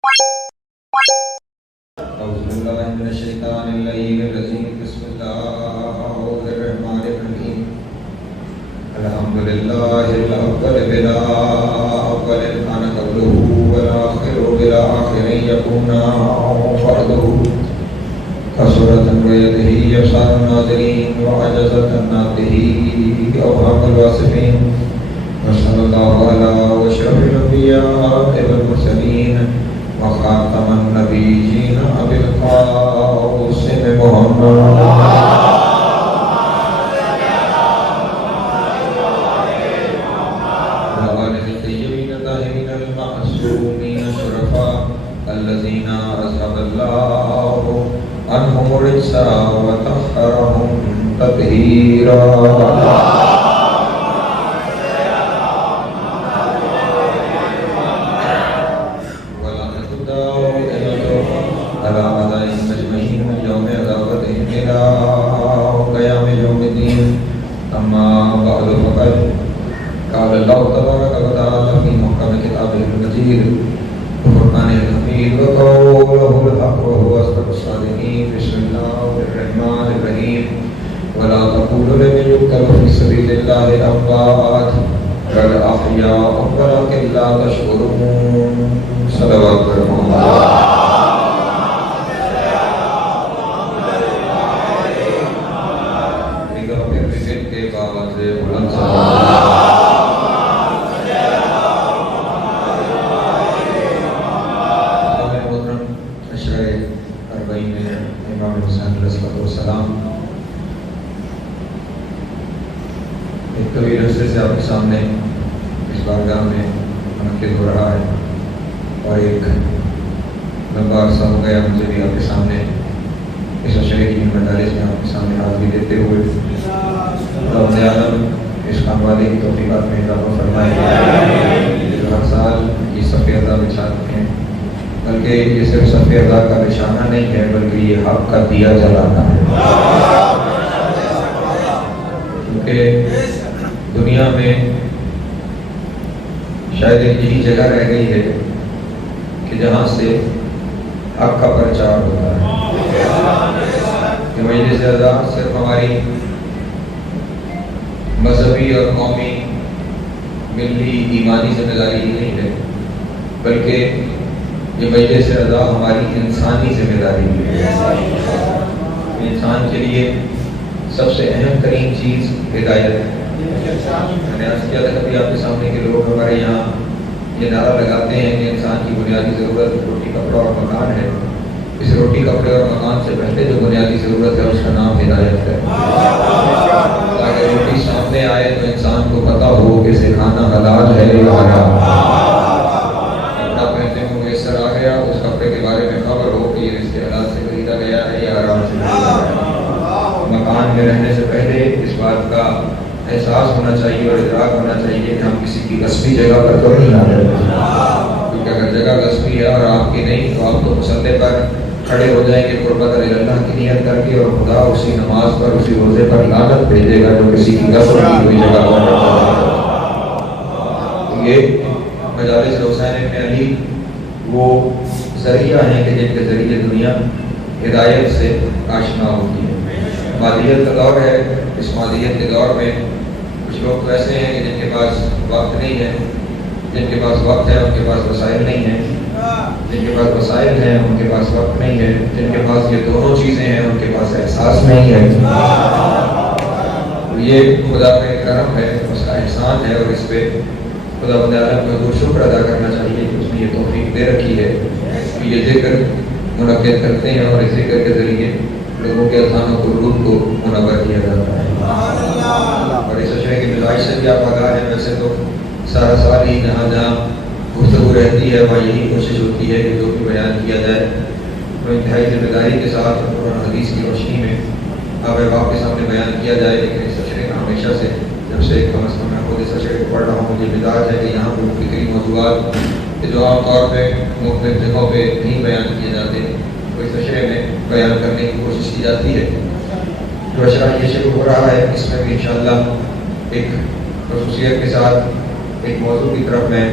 أعوذ بالله من الشيطان اللعين الرجيم بسم الله الرحمن الرحيم الحمد لله الأول بلا أول كان قبله والآخر بلا آخر يكون فرده كسرة بيده يبصر الناظرين وعجزة الناطه أوهام الواصفين وصلى الله على أشرف الأنبياء والمرسلين وخاتم النبيين أبي القاسم محمد وآله الطيبين الطاهرين المعصومين الشرفاء الذين أذهب الله عنهم الرجس وطهرهم تطهيرا قال الله تبارك وتعالى في محكم كتابه المجيد وفرقانه الحميد وقوله الحق وهو أصدق الصادقين بسم الله الرحمن الرحيم ولا تقولوا لمن يقتل في سبيل الله أموات بل أحياء ولكن لا تشعرون صلوات الله طویل عرصے سے آپ کے سامنے اس بارگاہ میں منعقد ہو رہا ہے اور ایک لمبا عرصہ ہو گیا مجھے بھی آپ کے سامنے اس عشرے کی مجالس میں آپ کے سامنے حاضری دیتے ہوئے رب عالم اس کامیابی کی توفیقات میں اضافہ فرمائے جو ہر سال یہ صفِ ادا بچھاتے ہیں بلکہ یہ صرف صفِ ادا کا بچھانا نہیں ہے بلکہ یہ حق کا دیا جلانا ہے کیونکہ دنیا میں شاید یہی جگہ رہ گئی ہے کہ جہاں سے حق کا پرچار ہوتا ہے کہ مجلس اعزاز صرف ہماری مذہبی اور قومی ملی ایمانی ذمہ داری ہی نہیں ہے بلکہ یہ مجلس اعزاز ہماری انسانی ذمہ داری بھی ہے۔ انسان کے لیے سب سے اہم ترین چیز ہدایت ہے۔ میں نے عرض کیا تھا کبھی آپ کے سامنے کے لوگ ہمارے یہاں یہ نعرہ لگاتے ہیں کہ انسان کی بنیادی ضرورت روٹی کپڑا اور مکان ہے۔ اس روٹی کپڑے اور مکان سے پہلے جو بنیادی ضرورت ہے اس کا نام ہدایت ہے، تاکہ روٹی سامنے آئے تو انسان کو پتہ ہو کہ اسے کھانا حلال ہے یا حرام۔ کپڑا پہنتے ہوئے میسر آ گیا اس کپڑے کے بارے میں خبر ہو کہ یہ رزق حلال سے خریدا گیا ہے یا حرام سے خریدا گیا ہے۔ مکان میں رہنے سے پہلے اس بات کا احساس ہونا چاہیے اور ادراک ہونا چاہیے کہ ہم کسی کی غصبی جگہ پر تو نہیں آ رہے، کیونکہ اگر جگہ غصبی ہے اور آپ کی نہیں تو آپ تو مصلے پر کھڑے ہو جائیں گے قربت اللہ کی نیت کر کے اور خدا اسی نماز پر اسی روزے پر لعنت بھیجے گا جو کسی کی غصب کی ہوئی جگہ پر رہتا ہے۔ یہ مجالس حسین ابن علی وہ ذریعہ ہیں کہ جن کے ذریعے دنیا ہدایت سے آشنا ہوتی ہے۔ مادیت کا دور ہے، اس مادیت کے دور میں کچھ لوگ تو ایسے ہیں کہ جن کے پاس وقت نہیں ہے، جن کے پاس وقت ہے ان کے پاس وسائل نہیں ہیں، جن کے پاس وسائل ہیں ان کے پاس وقت نہیں ہے، جن کے پاس یہ دونوں چیزیں ہیں ان کے پاس احساس نہیں ہے۔ یہ خدا کا کرم ہے، اس کا احسان ہے اور اس پہ خدا بند عالم کو حضور شکر ادا کرنا چاہیے کہ اس نے یہ توفیق دے رکھی ہے کہ یہ ذکر منعقد کرتے ہیں اور اس ذکر کے ذریعے لوگوں کے اذہان و قلوب کو منور کیا جاتا ہے۔ اور اس عشرے کے مزاج سے بھی آپ آگاہ ہیں، ویسے تو سارا سال ہی جہاں جہاں گفتگو رہتی ہے وہاں یہی کوشش ہوتی ہے کہ جو بھی بیان کیا جائے وہ انتہائی ذمہ داری کے ساتھ قرآن حدیث کی روشنی میں آپ احباب کے سامنے بیان کیا جائے۔ لیکن اس عشرے کا ہمیشہ سے جب سے کم از کم میں خود اس عشرے کو پڑھ رہا ہوں مجھے مزاج ہے کہ یہاں پر فکری موضوعات جو عام طور پہ مختلف جگہوں پہ نہیں بیان کیے جاتے تو اس عشرے میں بیان کرنے کی کوشش کی جاتی ہے۔ جو عشرہ یہ شروع ہو رہا ہے اس میں بھی انشاءاللہ ایک خصوصیت کے ساتھ ایک موضوع کی طرف میں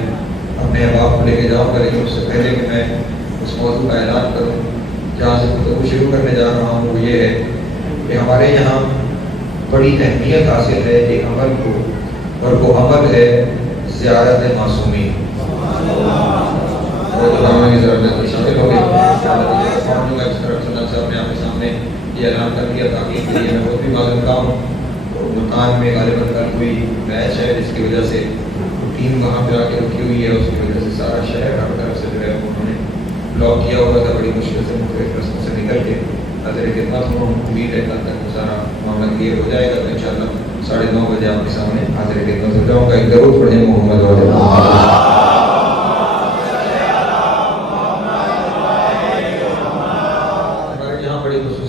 اپنے احباب کو لے کے جاؤں گا، لیکن اس سے پہلے کہ میں اس موضوع کا اعلان کروں۔ جہاں سے گفتگو شروع کرنے جا رہا ہوں وہ یہ ہے کہ ہمارے یہاں بڑی اہمیت حاصل ہے ایک عمل کو، اور وہ عمل ہے زیارت معصومین۔ شامل ہو گئے صاحب نے آپ کے سامنے یہ اعلان کر دیا تاکہ کے لیے میں بہت بھی معلوم کا ہوں۔ ملتان میں غالباً کل کوئی میچ ہے جس کی وجہ سے ٹیم وہاں پہ آ کے رکھی ہوئی ہے، اس کی وجہ سے سارا شہر ہر طرف سے جو ہے انہوں نے بلاک کیا ہوا تھا بڑی مشکل سے مختلف رستوں سے نکل کے۔ حضرت خدمت ہوں، امید ہے کل تک سارا معاملہ کلیئر ہو جائے گا تو انشاءاللہ 9:30 بجے آپ کے سامنے حاضر خدمت ہو جاؤں گا۔ ایک درود پڑھیں محمد والے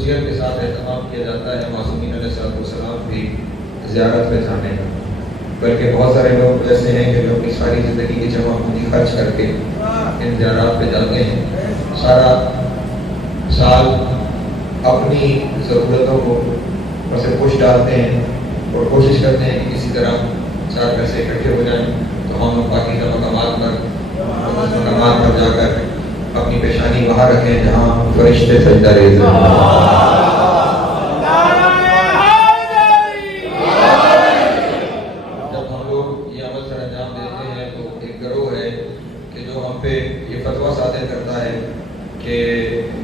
کے ساتھ اہتمام کیا جاتا ہے معصومین علیہ السلام کی زیارت پہ جانے کا، بلکہ بہت سارے لوگ ایسے ہیں کہ جو اپنی ساری زندگی کی جمع پونجی خرچ کر کے ان زیارات پہ جاتے ہیں، سارا سال اپنی ضرورتوں کو اسے پوچھ ڈالتے ہیں اور کوشش کرتے ہیں کہ کسی طرح 4 پیسے اکٹھے ہو جائیں تو ہم پاکیزہ مقامات پر جا کر اپنی پیشانی وہاں رکھیں جہاں فرشتے سجدہ ریز ہیں۔ جب ہم لوگ یہ عمل سر انجام دیتے ہیں تو ایک گروہ ہے کہ جو ہم پہ یہ فتویٰ صادر کرتا ہے کہ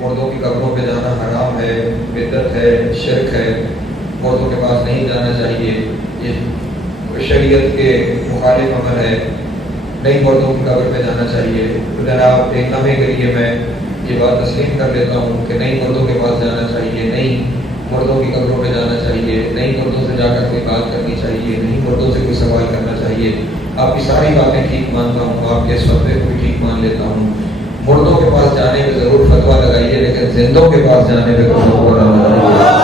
مردوں کی قبروں پہ جانا حرام ہے، بدعت ہے، شرک ہے، مردوں کے پاس نہیں جانا چاہیے، یہ شریعت کے مخالف عمل ہے، نئی مردوں کی قبر پہ جانا چاہیے۔ تو جناب ایک لمحے کے لیے میں یہ بات تسلیم کر لیتا ہوں کہ نئی مردوں کے پاس جانا چاہیے، نئی مردوں کی قبروں پہ جانا چاہیے، نئی مردوں سے جا کر کوئی بات کرنی چاہیے، نئی مردوں سے کوئی سوال کرنا چاہیے۔ آپ کی ساری باتیں ٹھیک مانتا ہوں، آپ کے اس فتوے کو بھی ٹھیک مان لیتا ہوں۔ مردوں کے پاس جانے پہ ضرور فتویٰ لگائیے، لیکن زندوں کے پاس جانے پہ کوئی فتویٰ نہ لگائیے۔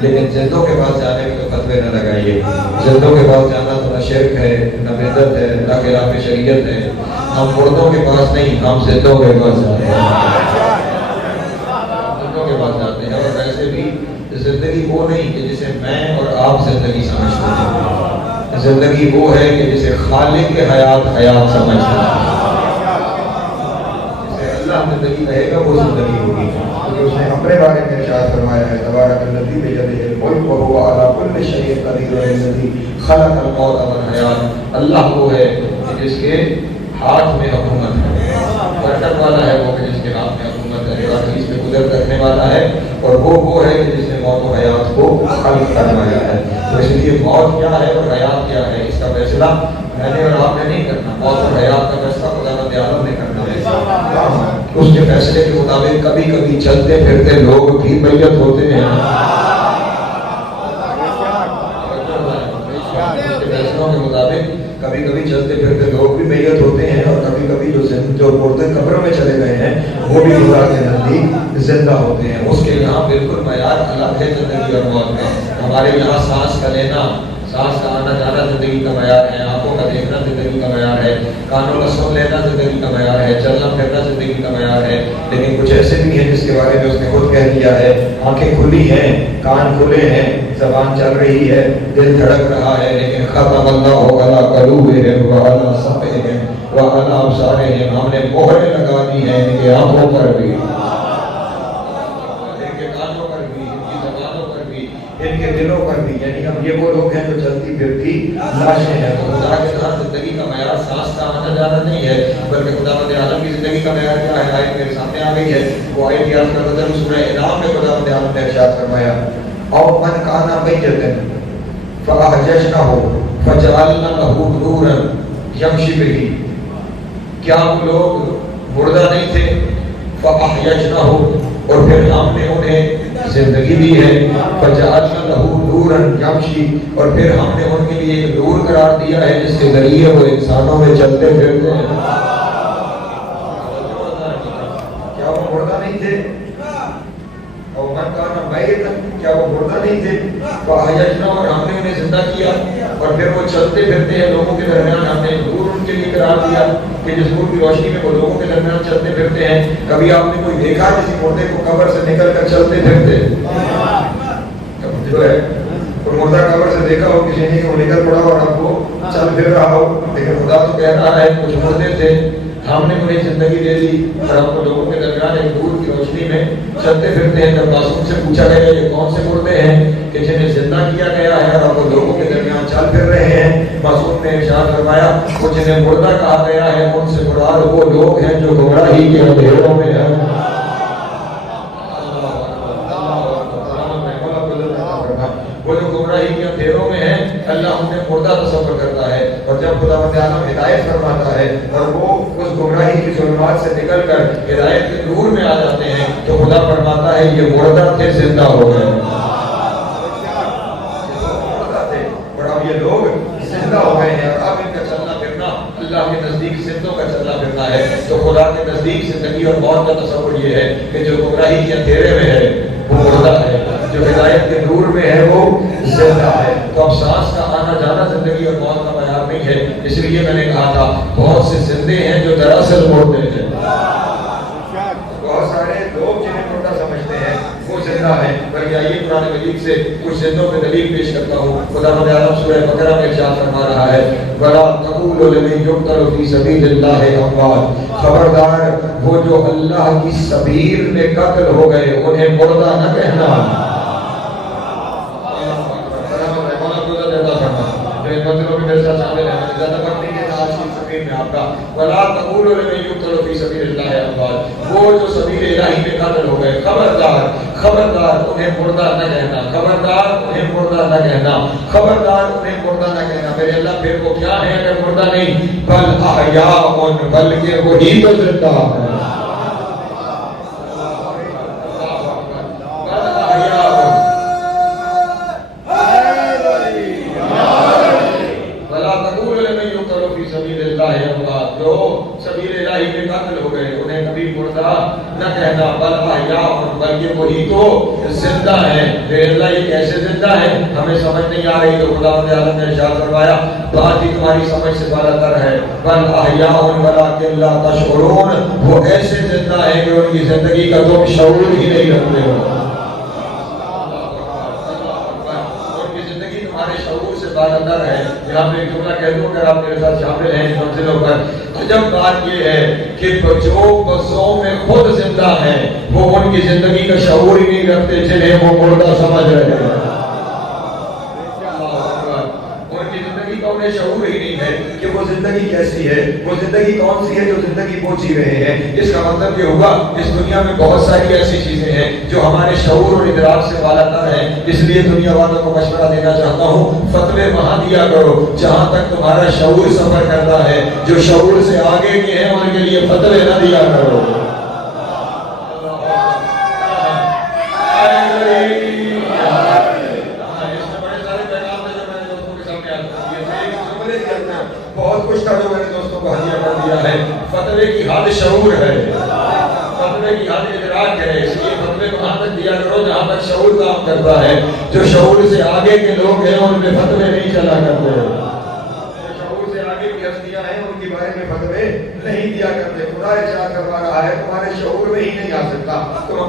لیکن زندوں کے پاس جانے میں تو فتوے نہ لگائیے۔ زندوں کے پاس جانا تو نہ شرک ہے، نہ بدعت ہے، نہ خلاف شریعت ہے۔ ہم مردوں کے پاس نہیں، ہم زندوں کے پاس جاتے ہیں، زندوں کے پاس جاتے ہیں۔ اور ویسے بھی زندگی وہ نہیں کہ جسے میں اور آپ زندگی سمجھتے ہیں، زندگی وہ ہے کہ جسے خالق کے حیات سمجھتے ہیں۔ جسے اللہ زندگی کہے گا وہ زندگی ہوگی، کیونکہ اس نے اپنے بارے میں ارشاد فرمایا ہے تبارک الذی بیدہ الملک وہو علی کل شیء قدیر الذی خلق الموت والحیات۔ اللہ وہ ہے کہ جس کے ہاتھ میں حکومت ہے، برکت والا ہے وہ کہ جس کے ہاتھ میں حکومت ہے، اور حدیث میں قدرت رکھنے والا ہے، اور وہ ہے کہ جس نے موت و حیات کو خلق فرمایا ہے۔ تو اس لیے موت کیا ہے اور حیات کیا ہے اس کا فیصلہ میں نے اور آپ نے نہیں کرنا، موت اور حیات کا فیصلہ خداوند عالم نے کرنا ہے۔ اس کے فیصلے کے مطابق کبھی کبھی چلتے پھرتے لوگ بھی میت ہوتے ہیں، فیصلوں کے مطابق کبھی کبھی چلتے پھرتے لوگ بھی میت ہوتے ہیں، اور کبھی کبھی جو مردے قبر میں چلے گئے ہیں وہ بھی خدا کے نزدیک زندہ ہوتے ہیں۔ اس کے یہاں بالکل معیار الگ ہے زندگی اور موت میں۔ ہمارے یہاں سانس کا لینا، سانس کا آنا جانا زندگی کا معیار ہے، آنکھوں کا دیکھنا زندگی کا معیار ہے، کانوں کا سن لینا زندگی کا معیار ہے، چلنا پھرنا زندگی کا معیار ہے۔ لیکن کچھ ایسے بھی ہیں جس کے بارے میں اس نے خود کہہ دیا ہے آنکھیں کھلی ہیں، کان کھلے ہیں، زبان چل رہی ہے، دل دھڑک رہا ہے، لیکن ختم اللہ علی قلوبہم وعلی سمعہم وعلی ابصارہم، ہم نے مہریں لگا دی ہیں ان کی آنکھوں پر بھی، ان کے کانوں پر بھی، ان کی زبانوں پر بھی، ان کے دلوں پر بھی۔ یعنی اب یہ وہ لوگ ہیں جو چلتی پھرتی لاشیں ہیں۔ تو خدا کے ساتھ زندگی کا معیار سانس کا آنا جانا نہیں ہے، بلکہ خداوند عالم کی زندگی کا معیار کیا ہے؟ آیت میرے سامنے آ گئی ہے، وہ آیت یاد کر رہا تھا سورہ انعام میں خداوند عالم نے ارشاد فرمایا او من کان میتا فاحییناہ فجعلنا لہ نورا یمشی بہ، کیا وہ لوگ مردہ نہیں تھے؟ فاحییناہ، اور پھر ہم نے انہیں زندگی دی ہے، فجعلنا لہ نورا یمشی، اور پھر ہم نے ان کے لیے ایک نور قرار دیا ہے جس کے ذریعے وہ انسانوں میں چلتے پھرتے ہیں۔ کیا وہ مردہ نہیں تھے؟ اور من کان میتا، کیا وہ مردہ نہیں تھے؟ فاحییناہ، اور ہم نے انہیں زندہ کیا۔ اور پھر وہ چلتے پھرتے ہیں لوگوں کے درمیان. ہم نے نور ان کے لیے قرار دیا کہ جس نور کی روشنی میں وہ لوگوں کے درمیان چلتے پھرتے ہیں. کبھی آپ نے کوئی دیکھا کسی مردے کو قبر سے نکل کر چلتے پھرتے؟ جو ہے مردہ قبر سے دیکھا ہو کسی نے کہ وہ نکل پڑا اور آپ کو چل پھر رہا ہو. لیکن خدا تو کہہ رہا ہے کچھ مردے تھے, ہم نے انہیں زندگی دے دی اور ہم کو لوگوں کے درمیان ایک نور کی روشنی میں چلتے پھرتے ہیں. جب معصوم سے پوچھا گیا یہ کون سے مردے ہیں کہ جنہیں زندہ کیا گیا ہے اور وہ لوگوں کے درمیان چل پھر رہے ہیں, معصوم نے ارشاد فرمایا وہ جنہیں مردہ کہا گیا ہے ان سے مراد وہ لوگ ہیں جو گمراہی کے اندھیروں میں ہیں. وہ جو گمراہی کے اندھیروں میں ہیں اللہ انہیں مردہ تصور کرتا ہے. اور جب خدا عالم ہدایت فرماتا ہے اور وہ اس گمراہی کی ظلمات سے نکل کر ہدایت کے نور میں آ جاتے ہیں تو خدا فرماتا ہے یہ مردہ تھے زندہ ہو گئے. مردہ تھے اور اب یہ لوگ زندہ ہو گئے ہیں. اور اب ان کا چلنا پھرنا اللہ کے نزدیک زندوں کا چلنا پھرنا ہے. تو خدا کے نزدیک زندگی اور موت کا تصور یہ ہے کہ جو گمراہی کے اندھیرے میں ہے وہ مردہ ہے, جو ہدایت کے نور میں ہے وہ زندہ ہے. تو اب سانس کا آنا جانا زندگی اور موت کا معیار نہیں ہے. اس لیے میں نے کہا تھا بہت سے زندے ہیں جو دراصل مردے ہیں. بہت سارے لوگ جنہیں مردہ سمجھتے ہیں وہ زندہ ہیں. بلکہ آئیے قرآن مجید سے کچھ زندوں پہ دلیل پیش کرتا ہوں. خدا عالم سورہ بقرہ میں ارشاد فرما رہا ہے وَلَا تَقُولُوا لِمَن يُقْتَلُ فِي سَبِيلِ اللَّهِ أَمْوَاتٌ, خبردار وہ جو اللہ کی سبیل میں قتل ہو گئے انہیں مردہ نہ کہنا. مطلب میرے ساتھ شامل ہے, میں زیادہ وقت نہیں ہے آج کی تقریر میں آپ کا. وَلَا تَقُولُوا لِمَن يُقْتَلُ فِي سَبِيلِ اللَّهِ أَمْوَاتٌ, وہ جو سبیل الہی میں قتل ہو گئے خبردار خبردار انہیں مردہ نہ کہنا. خبردار انہیں مردہ نہ کہنا. خبردار انہیں مردہ نہ کہنا. میرے اللہ پھر وہ کیا ہے اگر مردہ نہیں؟ بل احیاء, بلکہ وہی تو زندہ ہے. بلکہ وہی تو زندہ ہے. پھر اللہ یہ کیسے زندہ ہے ہمیں سمجھ نہیں آ رہی. تو خدا عالم نے ارشاد فرمایا بات ہی تمہاری سمجھ سے بالا تر ہے. بل احیاء ولکن لا تشعرون, وہ ایسے زندہ ہے کہ ان کی زندگی کا تم شعور ہی نہیں رکھتے ہو. ان کی زندگی تمہارے شعور سے بالا تر ہے. یہاں پہ ایک جملہ کہہ دوں اگر آپ میرے ساتھ شامل ہیں ان منزلوں پر. جب بات یہ ہے کہ جو بسوں میں خود زندہ ہیں وہ ان کی زندگی کا شعور ہی نہیں رکھتے جنہیں وہ مردہ سمجھ رہے ہیں. ان کی زندگی کا انہیں شعور ہی نہیں ہے کہ وہ زندگی کیسی ہے, وہ زندگی کون سی ہے جو زندگی وہ جی رہے ہیں. اس کا مطلب یہ ہوگا اس دنیا میں بہت ساری ایسی چیزیں ہیں جو ہمارے شعور اور ادراک سے بالا تر ہیں. اس لیے دنیا والوں کو مشورہ دینا چاہتا ہوں فتوے وہاں دیا کرو جہاں تک تمہارا شعور سفر کرتا ہے. جو شعور سے آگے کے ہیں ان کے لیے فتوے نہ دیا کرو. بہت کچھ تھا جو میں نے دوستوں کو ہدیہ کر دیا ہے. فتوے کی حد شعور ہے, فتوے کی حد ادراک ہے. اس لیے فتوے وہاں تک دیا کرو جہاں تک شعور کام کرتا ہے. جو شعور سے آگے کے لوگ ہیں ان میں فتوے نہیں چلا کرتے. جو شعور سے آگے کی ہستیاں ہیں ان کے بارے میں فتوے نہیں دیا کرتے. خدا ارشاد فرما رہا ہے تمہارے شعور میں ہی نہیں آ سکتا. تو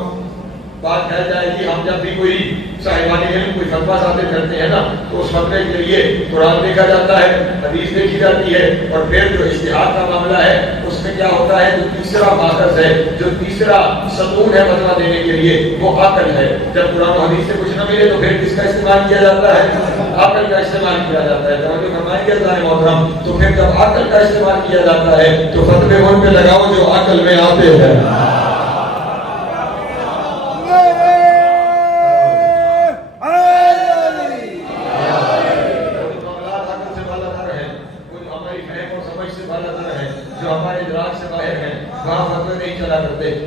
بات کہہ جائے کہ ہم جب بھی کوئی صاحبان علم کوئی فتویٰ صادر کرتے ہیں نا تو اس فتوے کے لیے قرآن دیکھا جاتا ہے, حدیث دیکھی جاتی ہے, اور پھر جو اجتہاد کا معاملہ ہے اس میں کیا ہوتا ہے جو تیسرا ماخذ ہے, جو تیسرا ستون ہے فتویٰ دینے کے لیے وہ عقل ہے. جب قرآن و حدیث سے کچھ نہ ملے تو پھر کس کا استعمال کیا جاتا ہے؟ عقل کا استعمال کیا جاتا ہے. توجہ فرمائیں گے اللہ محترم. تو پھر جب عقل کا استعمال کیا جاتا ہے تو فتوے ان پہ لگاؤ جو عقل میں آتے ہیں.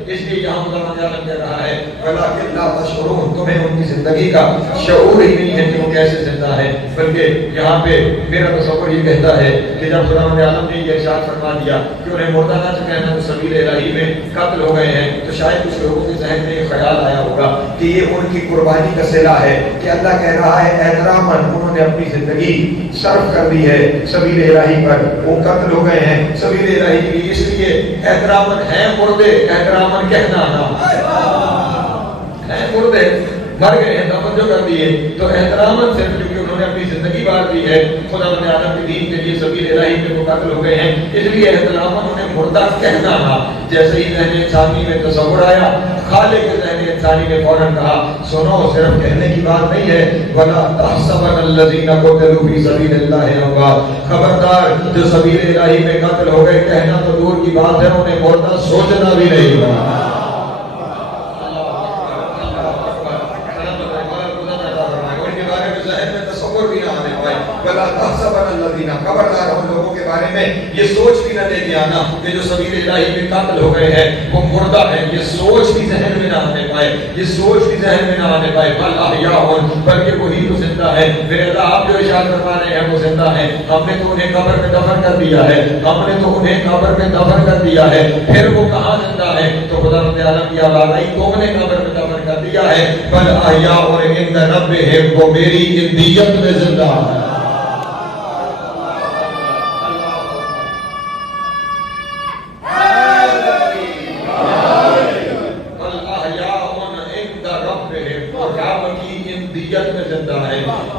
اس لیے یہاں خدا کہہ رہا ہے وَلَٰكِن لَا تَشْعُرُونَ, تمہیں ان کی زندگی کا شعور ہی نہیں ہے کہ وہ کیسے زندہ ہے. بلکہ بلکہ یہاں پہ میرا تصور یہ کہتا ہے کہ جب خداوند عالم نے یہ ارشاد فرما دیا کہ انہیں مردہ نہ کہنا تو سبیل الہی میں قتل ہو گئے ہیں، تو شاید کچھ لوگوں کے ذہن میں یہ خیال آیا ہوگا کہ یہ ان کی قربانی کا صلہ ہے کہ اللہ کہہ رہا ہے احتراماً انہوں نے اپنی زندگی صرف کر دی ہے سبیل الہی پر، وہ قتل ہو گئے ہیں سبیل الہی کے لیے، اس لیے احتراماً ہیں مردے، احتراماً کہنا نہ ہیں مردے، مر گئے ہیں، توجہ کر دیے، تو احتراماً صرف کیونکہ انہوں نے اپنی زندگی بار دی ہے خداوند عالم کے دین کے لیے سبیل الہی میں وہ قتل ہو گئے ہیں، اس لیے احتراماً انہیں مردہ کہنا نہ۔ جیسے ہی ذہن انسانی میں تصور آیا، خالق کے ذہن انسانی نے فوراً کہا سنو صرف کہنے کی بات نہیں ہے، وَلَا تَحْسَبَنَّ الَّذِينَ قُتِلُوا فِي سَبِيلِ اللَّهِ أَمْوَاتٌ، خبردار جو سبیل الہی میں قتل ہو گئے، کہنا تو دور کی بات ہے، انہیں مردہ سوچنا بھی نہیں ہوا۔ خبردار ہم لوگوں کے بارے میں یہ سوچ بھی نہ لے کے آنا کہ جو سبیل الہی میں قتل ہو گئے ہیں وہ مردہ ہیں، یہ سوچ بھی ذہن میں نہ آنے پائے، یہ سوچ بھی ذہن میں نہ آنے پائے، بل احیاء، بلکہ وہی تو زندہ ہے۔ میرے اللہ آپ جو ارشاد فرما رہے ہیں وہ زندہ ہیں، ہم نے تو انہیں قبر میں دفن کر دیا ہے، ہم نے تو انہیں قبر میں دفن کر دیا ہے، پھر وہ کہاں زندہ ہے؟ تو خداوند عالم کی آواز آئی تم نے قبر میں دفن کر دیا ہے، بل احیاء عند ربہم، وہ میری اندیت میں زندہ ہے۔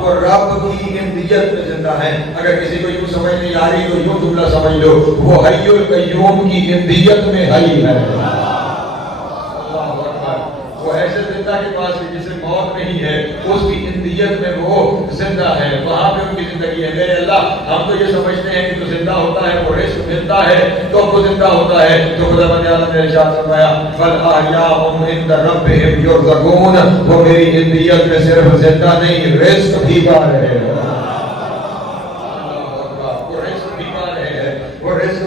وہ رب کی اندیت میں زندہ ہے۔ اگر کسی کو یوں سمجھ نہیں آ رہی تو یوں جملہ سمجھ لو، وہ حی القیوم کی اندیت میں حی ہے۔ وہ ایسے زندہ کے پاس جسے موت نہیں ہے، اس کی اندیت میں وہ زندہ ہے، وہاں پہ ان کی زندگی ہے۔ میرے اللہ ہم تو یہ سمجھتے ہیں کہ جو زندہ ہوتا ہے وہ رزق ملتا ہے تو وہ زندہ ہوتا ہے، تو خداوند عالم نے ارشاد فرمایا بل احیاء عند ربہم یرزقون، وہ میری اندیت میں صرف زندہ نہیں رزق بھی پا رہے ہیں،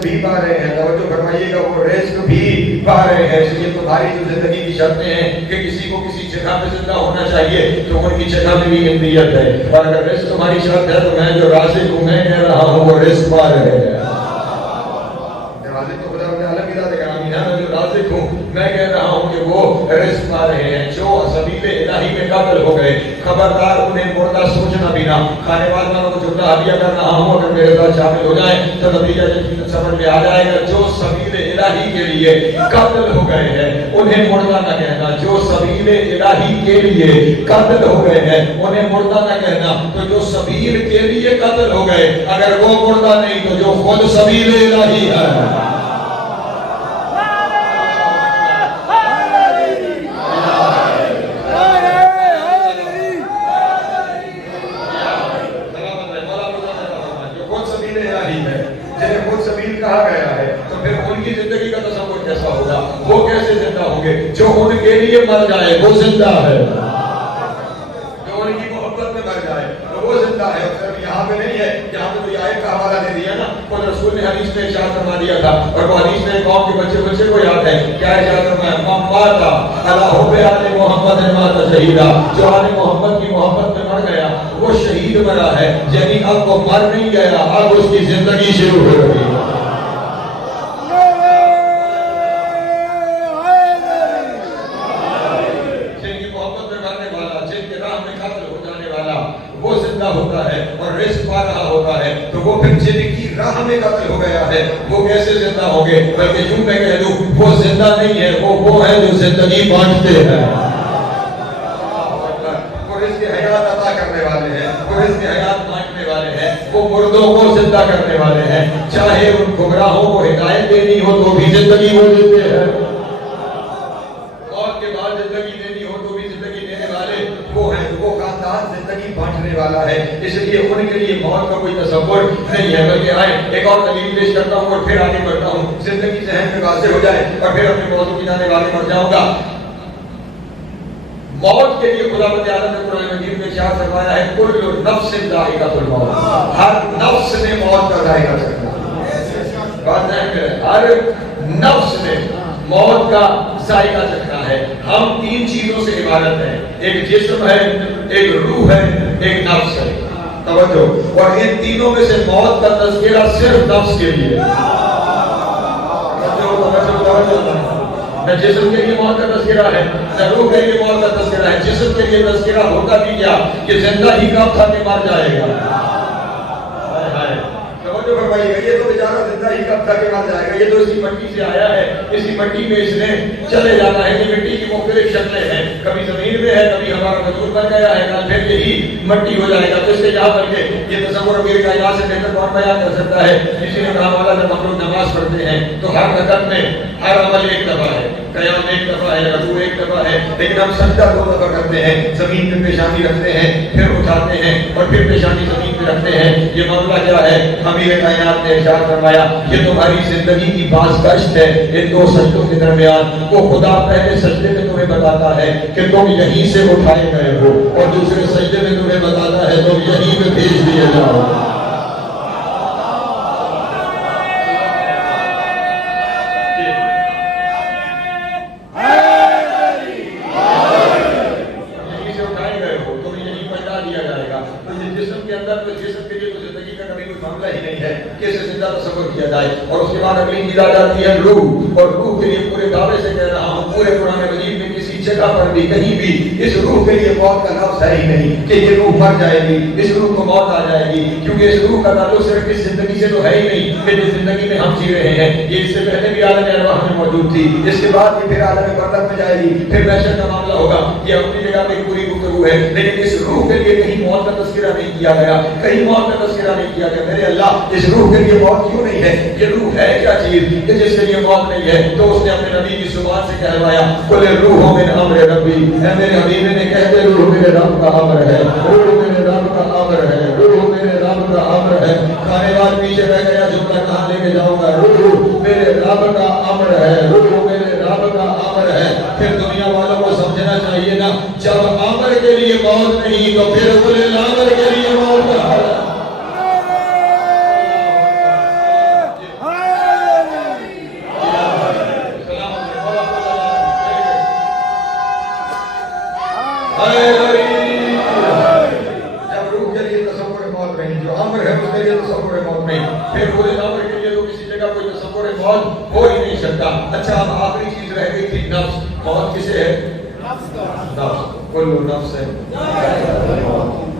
بھی پا رہے ہیں، توجہ فرمائیے گا، وہ رزق بھی پا رہے ہیں۔ اس لیے تمہاری جو زندگی کی شرطیں ہیں کہ کسی کو کسی جگہ پہ زندہ ہونا چاہیے تو ان کی جگہ میں بھی اندیت ہے، اور اگر رزق تمہاری شرط ہے تو میں جو رازق ہوں میں کہہ رہا ہوں وہ رزق پا رہے ہیں۔ رازق تو خدا اپنے عالم کی ذات ہے، میں جو رازق ہوں میں کہہ رہا ہوں کہ وہ رزق پا رہے ہیں۔ جو سبیل الہی میں قتل ہو گئے، خبردار انہیں مردہ سوچنا بھی نہ۔ کھانے والوں کو جملہ ہدیہ کر رہا ہوں، اگر میرے ساتھ شامل ہو جائیں تو نتیجہ سمجھ میں آ جائے گا۔ جو سبیل الہی کے لیے قتل ہو گئے ہیں انہیں مردہ نہ کہنا، جو سبیل الہی کے لیے قتل ہو گئے ہیں انہیں مردہ نہ کہنا۔ تو جو سبیل کے لیے قتل ہو گئے اگر وہ مردہ نہیں تو جو خود سبیل الہی ہے، کہا گیا ہے، تو پھر ان کی زندگی کا تصور کیسا ہوگا؟ وہ کیسے زندہ ہوں گے؟ جو ان کے لیے مر جائے وہ زندہ ہے، جو ان کی محبت میں مر جائے تو وہ زندہ ہے۔ صرف یہاں پہ نہیں ہے، یہاں پہ تو آیت کا حوالہ دے دیا نا، خود رسول نے حدیث میں ارشاد فرما دیا تھا، اور وہ حدیث میں قوم کے بچے کو یاد ہے کیا ارشاد فرمایا؟ ماتا علی حب آل محمد مات شہیدا، جو آل محمد کی محبت میں مر گیا وہ شہید مرا ہے، یعنی اب وہ مر نہیں گیا، اب اس کی زندگی شروع ہو رہی ہے۔ ہوتا ہے اور رزق پا رہا ہوتا ہے تو وہ پھر جن کی راہ میں قتل ہو گیا ہے وہ کیسے زندہ ہوں گے؟ بلکہ یوں میں کہہ دوں وہ زندہ نہیں ہے، وہ ہے جو زندگی بانٹتے ہیں، وہ رزق حیات عطا کرنے والے ہیں، وہ رزق حیات بانٹنے والے ہیں، وہ مردوں کو زندہ کرنے والے ہیں، چاہے ان گمراہوں کو ہدایت دینی ہو تو بھی زندگی وہ دیتے ہیں، موت کے بعد زندگی دینی ہو تو بھی زندگی دینے والے وہ ہیں، وہ خاندان زندگی بانٹنے والا ہے۔ اس لیے ان کے لیے موت کا کوئی تصور نہیں ہے، بلکہ آئے ایک اور دلیل پیش کرتا ہوں اور پھر آگے بڑھتا ہوں، زندگی ذہن میں واضح ہو جائے اور پھر اپنے موضوع کی جانے والے بڑھ جاؤں گا۔ موت کے لیے خداوند عالم نے قرآن مجید میں ارشاد فرمایا ہے کل نفس ذائقۃ الموت، ہر نفس نے موت کا ذائقہ چکھنا ہے، بات ہے ہر نفس نے موت کا ذائقہ چکھنا ہے۔ ہم تین چیزوں سے عبارت ہیں، ایک جسم ہے، ایک روح ہے، ایک نفس ہے۔ توجہ, اور ان تینوں میں سے موت کا تذکرہ صرف نفس کے لیے, نہ جسم کے لیے موت کا تذکرہ ہے, نہ روح کے لیے موت کا تذکرہ ہے. جسم کے لیے تذکرہ ہوتا بھی کیا کہ زندہ ہی کب تھا کہ مر جائے گا. یہ تو بیچارہ زندہ ہی کب تھا کہ مر جائے گا, یہ تو اسی مٹی سے آیا ہے, اسی مٹی میں اس نے چلے جانا ہے. یہ مٹی کی مختلف شکلیں ہیں, کبھی زمین میں ہے, کبھی ہمارا وجود بن گیا ہے, کل پھر یہی مٹی ہو جائے گا. تو اس سے یہاں پر کے یہ تصور امیر کائنات سے بہتر کون بیان کر سکتا ہے. کسی نے کہا مولا جب ہم لوگ نماز پڑھتے ہیں تو ہر رکعت میں ہر عمل ایک دفعہ ہے, قیام ایک دفعہ ہے, رکوع ایک دفعہ ہے, لیکن ہم سجدہ 2 دفعہ کرتے ہیں. زمین پہ پیشانی رکھتے ہیں, پھر اٹھاتے ہیں, اور پھر پیشانی زمین پہ رکھتے ہیں. یہ معاملہ کیا ہے؟ امیر کائنات نے ارشاد فرمایا یہ تمہاری زندگی کی بازگشت ہے ان 2 سجدوں کے درمیان. وہ خدا پہلے سجدے میں تمہیں بتاتا ہے کہ تم یہیں سے اٹھائے گئے ہو, اور دوسرے سجدے میں تمہیں بتاتا ہے تم یہیں پہ بھیج دیے جاؤ. اور اس کے بعد اگلی چیز آ جاتی ہے روح, اور روح کے لیے پورے دعوے سے کہہ رہا ہوں پورے قرآن مجید میں کسی جگہ پر بھی کہیں بھی اس روح کے لیے موت کا لفظ ہے ہی نہیں کہ یہ روح مر جائے گی, اس روح کو موت آ جائے گی, کیونکہ اس روح کا تعلق صرف اس زندگی سے تو ہے ہی نہیں کہ جس زندگی میں ہم جی رہے ہیں. یہ اس سے پہلے بھی عالم ارواح میں موجود تھی, اس کے بعد یہ پھر عالم برزخ میں جائے گی, پھر محشر کا معاملہ ہوگا. یہ اپنی جگہ پہ پوری گفتگو ہے, لیکن اس روح کے لیے کہیں موت کا تذکرہ نہیں کیا گیا, کہیں موت کا تذکرہ نہیں کیا گیا. میرے اللہ اس روح کے لیے موت کیوں نہیں ہے؟ یہ روح ہے کیا چیز کہ جس کے لیے موت نہیں ہے؟ تو اس نے اپنے نبی کی زبان سے کہلوایا قل الروح من امر ربی, اے میرے حبیب نے کہتے روح میرے رب کا امر ہے, روح میرے رب کا امر ہے, روح میرے رب کا امر ہے. کھانے بعد پیچھے رہ گیا جملہ کہاں لے کے جاؤں گا, روح میرے رب کا امر ہے, روح میرے رب کا امر ہے. پھر دنیا والوں کو سمجھنا چاہیے نا, جب امر کے لیے موت نہیں تو پھر قل الامر کے لیے موت کا حال ہے. اچھا اب آخری چیز رہ گئی تھی نفس. موت کسے ہے؟ نفس. کل نفس ہے,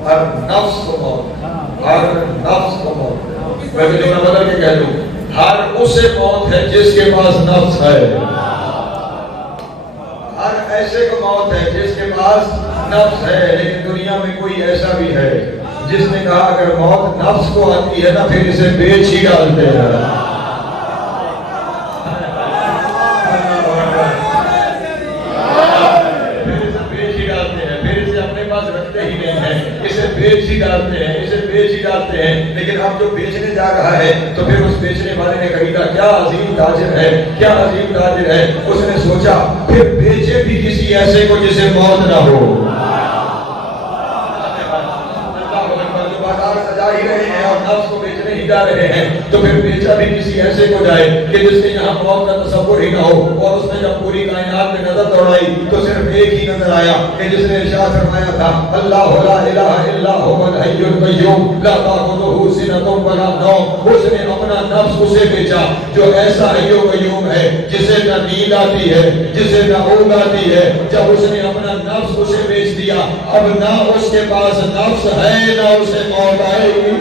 ہر نفس کو موت, ہر نفس کو موت. ویسے جو میں بدل کے کہہ دوں, ہر اسے موت ہے جس کے پاس نفس ہے. ہر ایسے کو موت ہے جس کے پاس نفس ہے. لیکن دنیا میں کوئی ایسا بھی ہے جس نے کہا اگر موت نفس کو آتی ہے نا پھر اسے بیچ ہی ڈالتے ہیں. بیچ ہی ڈالتے ہیں, اسے بیچ ہی ڈالتے ہیں. لیکن اب جو بیچنے جا رہا ہے تو پھر اس بیچنے والے نے خریدا. کیا عظیم تاجر ہے, کیا عظیم تاجر ہے. اس نے سوچا پھر بیچے بھی کسی ایسے کو جسے موت نہ ہو. بازار سجا ہی رہے ہیں اور نفس کو بیچنے ہی جا رہے ہیں, تو پھر بیچا بھی کسی ایسے کو جائے کہ جس کے یہاں موت کا تصور ہی نہ ہو. اور اس نے جب پوری کائنات میں نظر دوڑائی تو صرف ایک ہی نظر آیا کہ جس نے ارشاد فرمایا تھا اللہ لا الہ الا هو الحی القیوم لا تأخذہ سنۃ ولا نوم. اس نے اپنا نفس اسے بیچا جو ایسا حی القیوم ہے جسے نہ نیند آتی ہے, جسے نہ اونگ آتی ہے. جب اس نے اپنا نفس اسے بیچ دیا, اب نہ اس کے پاس نفس ہے نہ اسے موت آئے گی.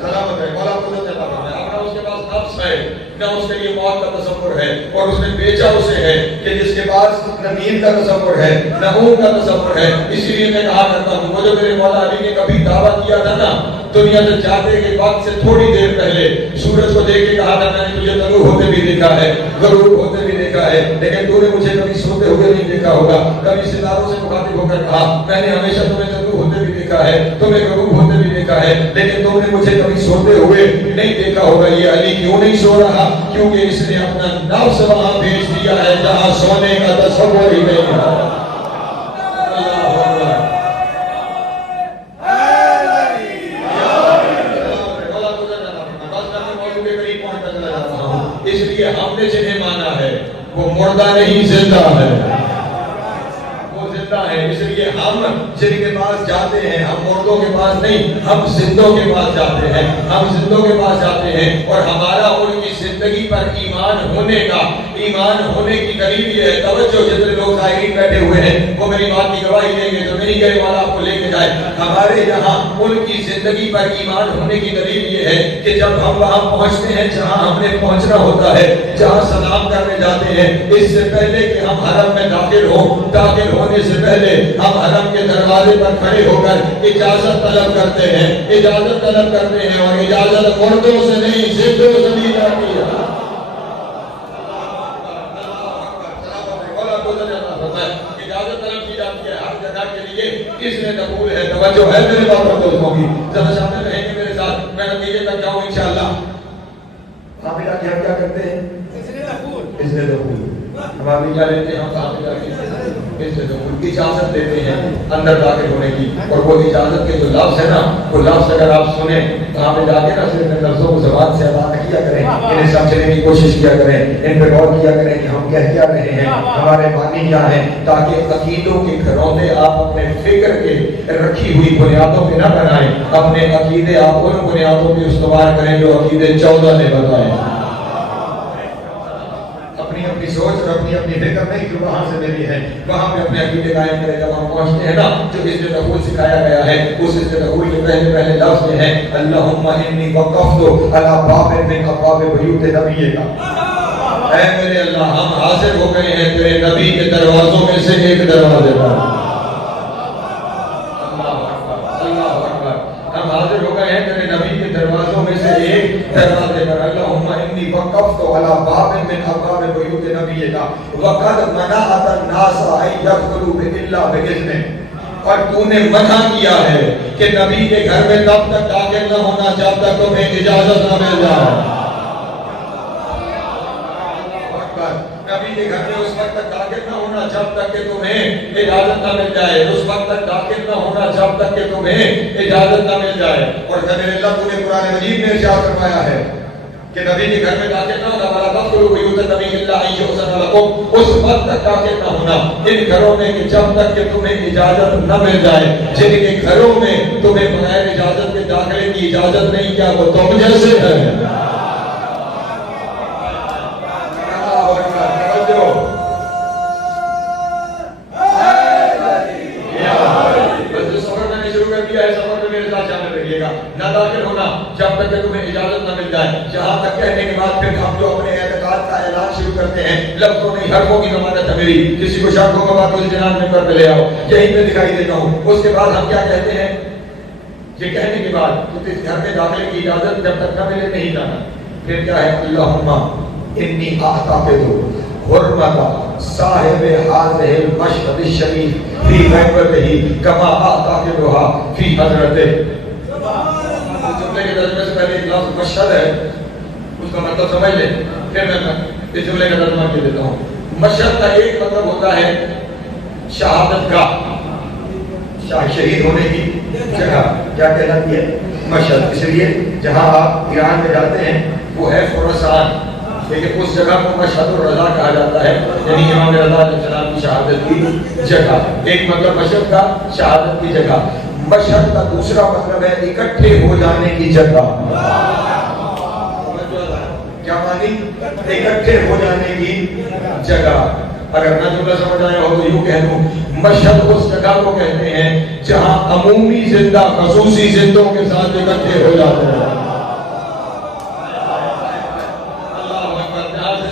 سلامت ہے, مولا قدرت عطا فرمائے. اپنا اس کے پاس نفس ہے نہ اس کے لیے موت کا تصور ہے, اور اس نے بیچا اسے ہے کہ جس کے پاس نہ نیند کا تصور ہے نہ اونگ کا تصور ہے. اسی لیے میں کہا کرتا ہوں, وہ جو میرے مولا علی نے کبھی دعویٰ کیا تھا نا دنیا سے جاتے کے وقت سے تھوڑی دیر پہلے, سورج کو دیکھ کے کہا تھا میں نے تجھے طلوع ہوتے بھی دیکھا ہے, غروب ہوتے بھی دیکھا ہے, لیکن تو نے مجھے کبھی سوتے ہوئے نہیں دیکھا ہوگا. کبھی ستاروں سے مخاطب ہو کر کہا میں نے ہمیشہ تمہیں طلوع ہوتے بھی دیکھا ہے, تمہیں غروب ہوتے بھی دیکھا ہے, لیکن تم نے مجھے کبھی سوتے ہوئے نہیں دیکھا ہوگا. یہ علی کیوں نہیں سو رہا؟ کیونکہ اس نے اپنا نفس وہاں بھیج دیا ہے جہاں سونے کا تصور ہی نہیں ہے. اس لیے ہم نے جنہیں مانا ہے وہ مردہ نہیں زندہ ہے، وہ زندہ ہے۔ اس لیے ہم جن کے پاس جاتے ہیں ہم مردوں کے پاس نہیں، ہم زندوں کے پاس جاتے ہیں، ہم زندوں کے پاس جاتے ہیں، اور ہمارا ان کی زندگی پر ایمان ہونے کی دلیل یہ ہے۔ توجہ، جتنے لوگ ظاہرین بیٹھے ہوئے ہیں وہ میری بات کی گواہی دیں گے، تو نہیں گئے والا آپ کو لے کے جائے۔ ہمارے یہاں ان کی زندگی پر ایمان ہونے کی دلیل یہ ہے کہ جب ہم وہاں پہنچتے ہیں جہاں ہم نے پہنچنا ہوتا ہے، جہاں سلام کرنے جاتے ہیں، اس سے پہلے کہ ہم حرم میں داخل ہونے سے پہلے ہم حرم کے دروازے پر کھڑے ہو کر اجازت طلب کرتے ہیں، اور اجازت مردوں سے نہیں زندوں سے دی جاتی ہے۔ اجازت طلب کی جاتی ہے ہر جگہ کے لیے، اس نے قبول ہے۔ توجہ ہے میرے بابا دوستوں کی، ذرا شامل رہیں گے میرے ساتھ، میں نتیجے تک جاؤں انشاءاللہ۔ وہاں پہ جا کے ہم کیا کرتے ہیں؟ اس نے قبول ہم آگے کیا لیتے ہیں؟ ہم کہاں پہ جا کے اس نے قبول کی اجازت دیتے ہیں اندر داخل ہونے کی، اور وہ اجازت کے جو لفظ ہے نا، وہ لفظ اگر آپ سنیں وہاں پہ جا کے نا صرف لفظوں کو زبان سے ادا کیا کریں، انہیں سمجھنے کی کوشش کیا کریں، ان پہ غور کیا کریں کہ ہم کہہ کیا رہے ہیں، ہمارے معنی کیا ہیں، تاکہ عقیدوں کے گھروندے آپ اپنے فکر کے رکھی ہوئی بنیادوں پہ نہ بنائیں، اپنے عقیدے آپ ان بنیادوں پہ استوار کریں جو عقیدے 14 نے بتائے۔ اپنی سوچ اور اپنی فکر نہیں جو وہاں سے میری ہے، وہاں پہ اپنے عقیدے قائم کرے۔ جب ہم پہنچتے ہیں نا جو اس نے دخول سکھایا گیا ہے، اس نے دخول کے پہلے لفظ میں ہے اللہم انی وقفت علی باب من ابواب بیوت نبیک۔ اے میرے اللہ، ہم حاضر ہو گئے ہیں تیرے نبی کے دروازوں میں سے ایک دروازے پر۔ اللہ اکبر، ہم حاضر ہو گئے ہیں تیرے نبی کے دروازوں میں سے ایک دروازے پر۔ اللہم انی وقفت علی باب من ابواب بیوت نبیک وقد منعت الناس ان يدخلوا الا باذنہ۔ اور تو نے منع کیا ہے کہ نبی کے گھر میں تب تک داخل نہ ہونا جب تک تمہیں اجازت نہ مل جائے۔ نبی کے گھر میں اس وقت تک داخل نہ ہونا جب تک کہ تمہیں اجازت نہ مل جائے، اس وقت تک داخل نہ ہونا جب تک کہ تمہیں اجازت نہ مل جائے۔ اور میرے اللہ تو نے قرآن مجید میں ارشاد فرمایا ہے کہ نبی کے گھر میں داخل نہ ہونا، وَلَا تَدْخُلُوا بُيُوتَ النَّبِيِّ إِلَّا أَن يُؤْذَنَ لَكُمْ، اس وقت تک داخل نہ ہونا ان گھروں میں کہ جب تک کہ تمہیں اجازت نہ مل جائے۔ جن کے گھروں میں تمہیں بغیر اجازت کے داخلے کی اجازت نہیں، کیا وہ تم جیسے ہیں؟ نہ داخل ہونا جب تک کہ تمہیں اجازت نہ مل جائے، جہاں تک کہنے کے بعد پھر ہم جو اپنے اعتقاد کا اعلان شروع کرتے ہیں، لفظوں نہیں حرفوں کی ضمانت ہے میری، کسی کو شک ہوگا بات اس جناب میں پر لے آؤ، یہیں پہ دکھائی دیتا ہوں۔ اس کے بعد ہم کیا کہتے ہیں؟ یہ کہنے کے بعد کہ اس گھر میں داخلے کی اجازت جب تک نہ ملے نہیں جانا۔ پھر کیا ہے؟ اللہم انی اعتقد حرمت صاحب هذه المشهد الشریف فی غیبتہ کما اعتقدها فی حضرتہ۔ جملے کے ترجمے سے پہلے ایک لفظ مشہد ہے، اس کا مطلب سمجھ لیں، پھر میں اس جملے کا ترجمہ کر دیتا ہوں۔ مشہد کا ایک مطلب ہوتا ہے شہادت کا، شہید ہونے کی جگہ کیا کہلاتی ہے؟ مشہد۔ اس لیے جہاں آپ ایران میں جاتے ہیں وہ ہے خراسان، لیکن اس جگہ کو مشہد الرضا کہا جاتا ہے، یعنی امام رضا علیہ السلام کی شہادت کی جگہ۔ ایک مطلب مشہد کا شہادت کی جگہ۔ مشہد کا دوسرا مطلب ہے اکٹھے ہو جانے کی جگہ۔ کیا معنی؟ اکٹھے ہو جانے کی جگہ۔ اگر نہ جملہ سمجھ آیا ہو تو یوں کہہ دوں، مشہد اس جگہ کو کہتے ہیں جہاں عمومی زندہ خصوصی زندوں کے ساتھ اکٹھے ہو جاتے ہیں۔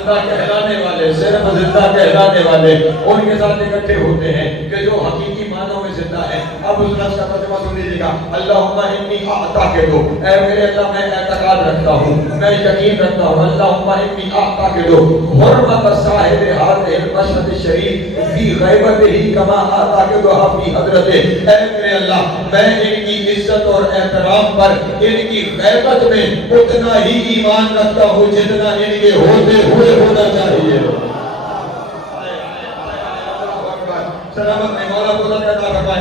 زندہ کہلانے والے، صرف زندہ کہلانے والے ان کے ساتھ اکٹھے ہوتے ہیں کہ جو حقیقی معنوں میں زندہ ہے۔ اب اس لفظ کا ترجمہ سن لیجیے گا، اللہم انی اعتقد، اے میرے اللہ میں اعتقاد رکھتا ہوں، میں یقین رکھتا ہوں، اللہم انی اعتقد حرمت صاحب هذه المشهد الشریف فی غیبتہ کما اعتقدها فی حضرتہ۔ اے میرے اللہ، میں ان کی عزت اور احترام پر ان کی غیبت میں اتنا ہی ایمان رکھتا ہوں جتنا ان کے ہوتے ہوئے ہونا چاہیے۔ سلامت میں مولا بزرگ عطا فرمائے۔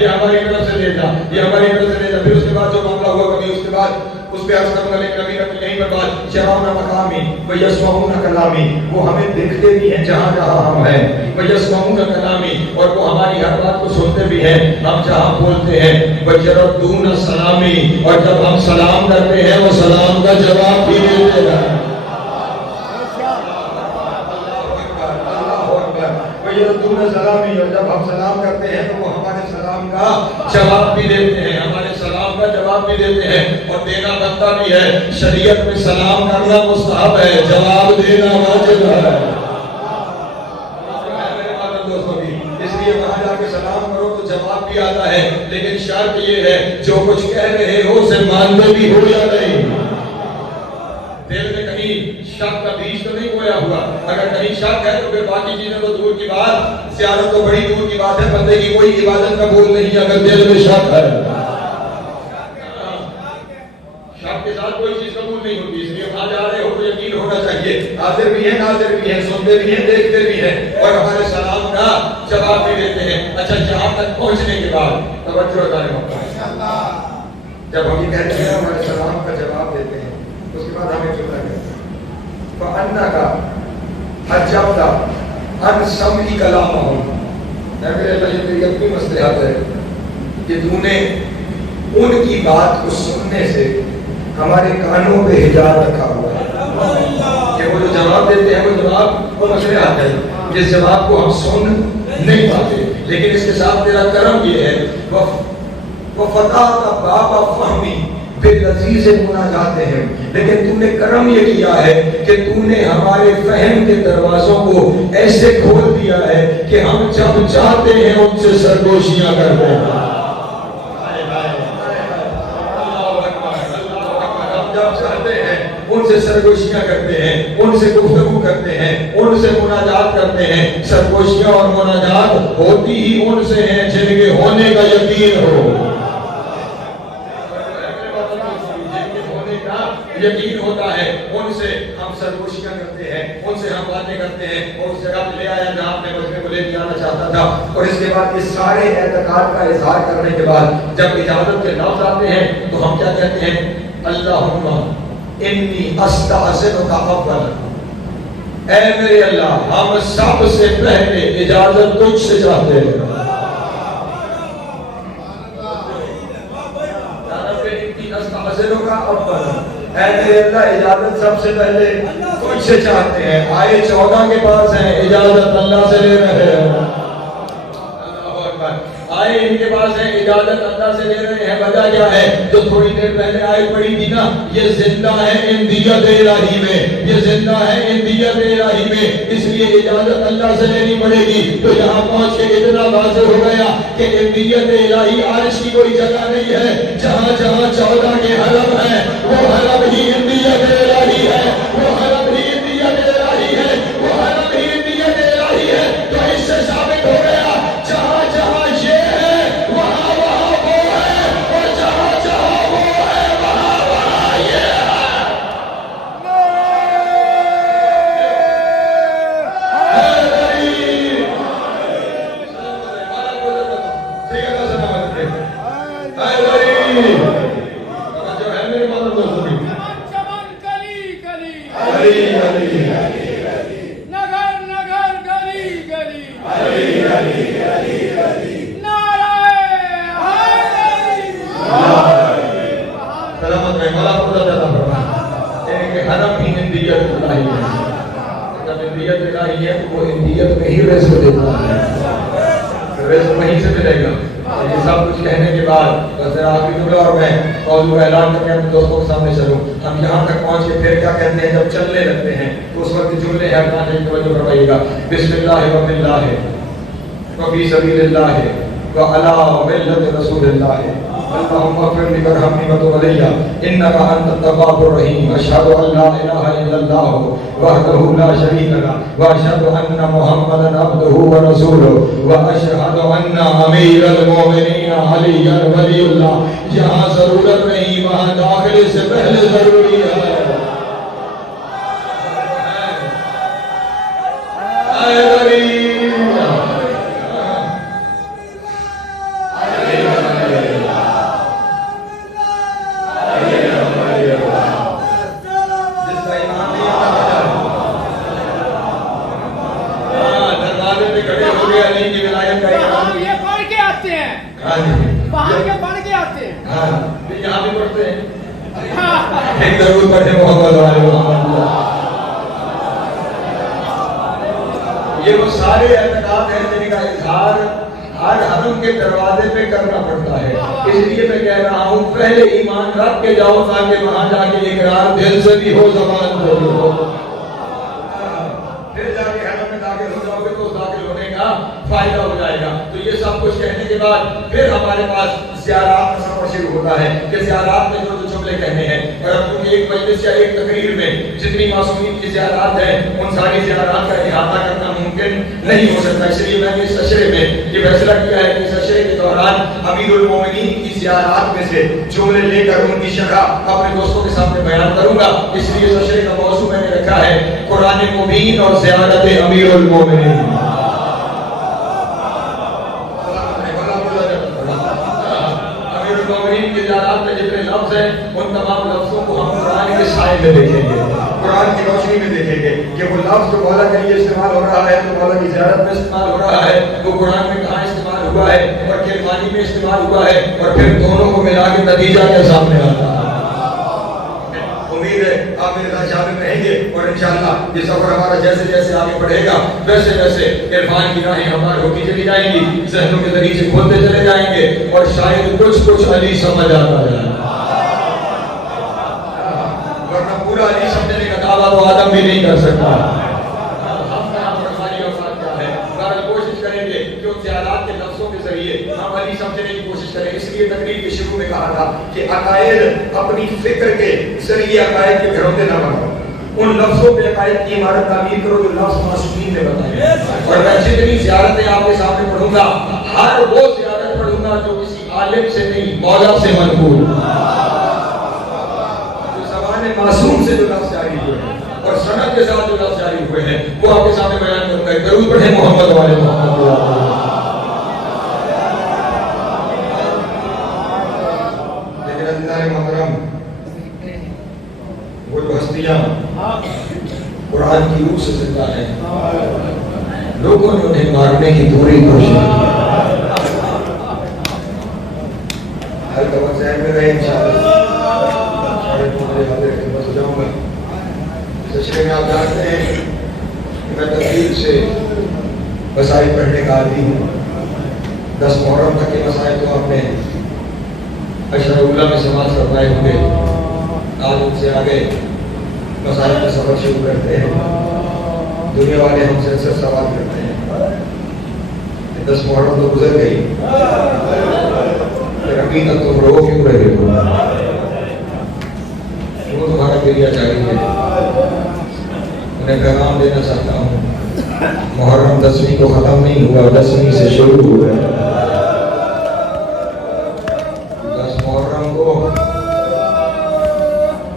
یہ ہماری طرف سے لے جا، یہ ہماری طرف سے لے جا۔ پھر اس کے بعد جو معاملہ ہوا کبھی اس کے بعد اس پہ عرض کرنے والے کبھی یہیں پر بات شرعون مقامی ویسمعون کلامی، وہ ہمیں دیکھتے بھی ہیں جہاں جہاں ہم ہیں، ویسمعون کلامی، اور وہ ہماری ہر بات کو سنتے بھی ہیں ہم جہاں بولتے ہیں، ویردون سلامی، اور جب ہم سلام کرتے ہیں وہ سلام کا جواب بھی دیتے ہیں۔ ویردون سلامی، اور جب ہم سلام کرتے ہیں تو وہ ہمارے سلام کا جواب بھی دیتے ہیں، ہمارے سلام کا جواب بھی دیتے ہیں، اور دینا بنتا بھی ہے۔ شریعت میں سلام کرنا مستحب ہے، جواب دینا واجب ہے۔ اس لیے وہاں جا کے سلام کرو تو جواب بھی آتا ہے، لیکن شرط یہ ہے جو کچھ کہہ رہے ہو اسے مانتے بھی ہو یا نہیں۔ دل میں کہیں شک کا بیج تو نہیں بویا ہوا، اگر کہیں شک ہے تو پھر باقی چیزیں تو دور کی بات، زیارت تو بڑی دور کی بات ہے، بندے کی کوئی عبادت قبول نہیں اگر دل میں شک ہے۔ شک کے ساتھ کوئی چیز قبول نہیں ہوتی، اس لیے وہاں جا رہے ہو تو یقین ہونا چاہیے، حاضر بھی ہیں ناظر بھی ہیں، سنتے بھی ہیں دیکھتے بھی ہیں، اور ہمارے سلام کا جواب بھی دیتے ہیں۔ اچھا جہاں تک پہنچنے کے بعد توجہ جب ہم یہ کہتے ہیں ہمارے سلام کا جواب دیتے ہیں، اس کے بعد ہمیں جملہ کہتے ہیں فَأَنَّكَ حَجَّبْتَ عَنْ سَمْعِ كَلَامَهُمْ، اے میرے اللہ یہ میری اپنی مصلحت ہے کہ تو نے ان کی بات کو سننے سے ہمارے کانوں پہ حجاب رکھا ہوا ہے کہ وہ جو جواب دیتے ہیں وہ جواب وہ مصلحت ہے، جس جواب کو ہم سن نہیں پاتے، لیکن اس کے ساتھ تیرا کرم یہ ہے وَفَتَحْتَ بَابَ فَهْمِ بِاللَّذِيذِ مُنَاجَاتِ ہیں، لیکن تم نے کرم یہ کیا ہے کہ تم نے ہمارے فہم کے دروازوں کو ایسے کھول دیا ہے کہ ہم جب چاہتے ہیں ان سے سرگوشیاں کرتے ہیں، ہم جب چاہتے ہیں ان سے سرگوشیاں کرتے ہیں، ان سے گفتگو کرتے ہیں، ان سے مناجات کرتے ہیں۔ سرگوشیاں اور مناجات ہوتی ہی ان سے ہیں جن کے ہونے کا یقین ہو، یقین ہوتا ہے، ان سے ہم سرگوشیاں کرتے ہیں، ان سے ہم باتیں کرتے ہیں، اور اس جگہ پہ لے آیا جہاں اپنے بچے کو لے کے آنا چاہتا تھا۔ اور اس کے بعد یہ سارے اعتقاد کا اظہار کرنے کے بعد جب اجازت کے لفظ آتے ہیں تو ہم کیا کہتے ہیں؟ اللہم انی استأذنک اول، اے میرے اللہ ہم سب سے پہلے اجازت تجھ سے چاہتے ہیں، اے میرے اللہ اجازت سب سے پہلے تجھ سے چاہتے ہیں۔ آئے 14 کے پاس ہیں، اجازت اللہ سے لے رہے ہیں، آئے ان کے پاس ہیں، اجازت اللہ سے لے رہے ہیں۔ وجہ کیا ہے؟ جو تھوڑی دیر پہلے آیت پڑھی تھی نا، یہ زندہ ہے اندیت الہی میں، یہ زندہ ہے اندیت الہی میں، اس لیے اجازت اللہ سے لینی پڑے گی۔ تو یہاں پہنچ کے اتنا واضح ہو گیا کہ اندیت الہی عرش کی کوئی جگہ نہیں ہے، جہاں جہاں 14 کے حرم ہیں وہ حرم ہی اندیت الہی ہے، وہ حرم ہی اندیت الہی ہے، وہ حرم ہی اندیت الہی ہے۔ تو اس سے ثابت ہو گیا جہاں جہاں یہ ہے وہاں وہاں وہ ہے، اور جہاں جہاں وہ ہے وہاں وہاں یہ ہے۔ حرم ہی اندیت الہی ہے، جب اندیت الہی ہے تو وہ اندیت میں ہی رزق دیتا ہے، رزق وہیں سے ملے گا۔ یہ سب کچھ کہنے کے بعد بس ذرا آخری جملہ اور میں موضوع اعلان کر کے اپنے دوستوں کے سامنے چلوں۔ ہم یہاں تک پہنچ کے پھر کیا کہتے ہیں؟ جب چلنے لگتے ہیں تو اس وقت جملے ہیں، اپنا توجہ فرمائیے گا۔ بسم اللہ و باللہ و فی سبیل اللہ و علی ملت رسول اللہ، اللہم اغفر لی وارحمنی وتب علی انک انت التواب الرحیم، اشہد ان لا الہ الا اللہ وحدہ لا شریک لہ واشہد ان محمدا عبدہ ورسولہ واشہد ان امیر المومنین علی ولی اللہ۔ یہاں ضرورت نہیں، وہاں داخلے سے پہلے ضروری ہے۔ اے غریب ہاں جی باہر کے پڑھ کے آتے ہیں. ہاں یہاں بھی پڑھتے ہیں. ایک ضرور پڑھے محمد والے محمد. یہ وہ سارے اعتقاد ہیں جن کا اظہار ہر حرم کے دروازے پہ کرنا پڑتا ہے. اس لیے میں کہہ رہا ہوں پہلے ایمان رکھ کے جاؤ تاکہ وہاں جا کے اقرار دل سے بھی ہو زبان سے بھی ہو. پھر جا کے حرم میں داخل ہو جاؤ گے تو داخل ہونے کا فائدہ ہو جائے گا. تو یہ سب کچھ کہنے کے بعد پھر ہمارے پاس زیارات کا سفر شروع ہوتا ہے کہ زیارات میں جو جملے کہنے ہیں. اور اب کیونکہ ایک مجلس یا ایک تقریر میں جتنی معصومین کی زیارات ہیں ان ساری زیارات کا احاطہ کرنا ممکن نہیں ہو سکتا. اس لیے میں نے اس اشرے میں یہ فیصلہ کیا ہے کہ اس اشرے کے دوران امیر المومنین کی زیارات میں سے جملے لے کر ان کی شرح اپنے دوستوں کے سامنے بیان کروں گا. اس لیے اس اشرے کا موضوع میں نے رکھا ہے قرآن مبین اور زیارت امیر المومنین. کی زیارات میں جتنے لفظ ہیں ان تمام لفظوں کو ہم قرآن کے سائے میں دیکھیں گے, قرآن کی روشنی میں دیکھیں گے کہ وہ لفظ جو مولا کے لیے استعمال ہو رہا ہے, تو مولا کی زیارت میں استعمال ہو رہا ہے, وہ قرآن میں کہاں استعمال ہوا ہے اور کلمانی میں استعمال ہوا ہے, اور پھر دونوں کو ملا کے نتیجہ کے سامنے آتا ہے. امید ہے آپ میرے ساتھ شامل رہیں گے اور انشاءاللہ یہ سفر ہمارا جیسے جیسے آگے بڑھے گا ویسے ویسے عرفان کی راہیں ہماری ہوتی چلی جائیں گی, ذہنوں کے دریچے کھولتے چلے جائیں گے اور شاید کچھ علی سمجھ آتا جائے گا. ورنہ پورا علی سمجھنے کا دعویٰ تو آدم بھی نہیں کر سکتا. کوشش کریں گے کہ ان زیارات کے لفظوں کے ذریعے ہم علی سمجھنے کی کوشش کریں. اس لیے تقریر کے شروع میں کہا تھا کہ عقائد اپنی فکر کے ذریعے عقائد کے گھروں پہ نہ بناؤ, ان لفظوں پہ عقائد کی عمارت تعمیر کرو جو لفظ معصومین نے بتائے. اور میں جتنی زیارتیں آپ کے سامنے پڑھوں گا ہر وہ زیارت پڑھوں گا جو کسی عالم سے نہیں مولا سے منقول, جو زبان معصوم سے جو لفظ جاری ہوئے ہیں اور سند کے ساتھ جو لفظ جاری ہوئے ہیں وہ آپ کے سامنے بیان کروں گا. ضرور پڑھیں محمد والے محمد. لیکن عزیزان محترم, وہ جو ہستیاں قرآن کی روح سے زندہ ہیں لوگوں نے انہیں مارنے کی پوری کوشش کی. ہر کمر ذہن میں رہے انشاءاللہ. شاید تمہارے حاضر خدمت ہو جاؤں گا. سچنے میں آپ جانتے ہیں کہ میں تفصیل سے مسائل پڑھنے کا عادی ہوں. 10 محرم تک کے مسائل تو آپ نے اشرا اولا میں سماعت فرمائے ہوں گے. آج ان سے آگے مسائل کا سفر شروع کرتے ہیں. دنیا والے ہم سے اکثر سوال کرتے ہیں کہ 10 محرم تو گزر گئی, پھر ابھی تک تم رو کیوں رہے ہو, وہ تمہارا کریا جاری ہے. انہیں پیغام دینا چاہتا ہوں محرم 10ویں کو ختم نہیں ہوا, 10ویں سے شروع ہوا. 10 محرم کو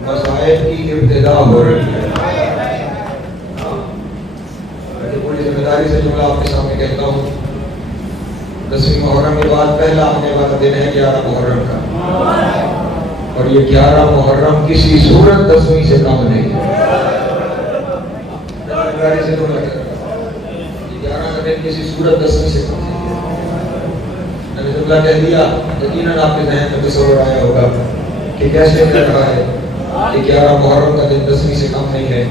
مسائل کی ابتدا ہو رہی ہے. میں پوری ذمہ داری سے جملہ آپ کے سامنے کہتا ہوں 10ویں محرم کے بعد پہلا آنے والا دن ہے 11 محرم کا, اور یہ 11 محرم کسی صورت 10ویں سے کم نہیں ہے. سے تو لگے 11 کا دن کسی صورت 10ویں سے کم نہیں ہے. میں نے جملہ کہہ دیا, یقیناً آپ کے ذہن میں تصور آیا ہوگا کہ کیسے کہہ رہا ہے کہ 11 محرم کا دن 10ویں سے کم نہیں ہے.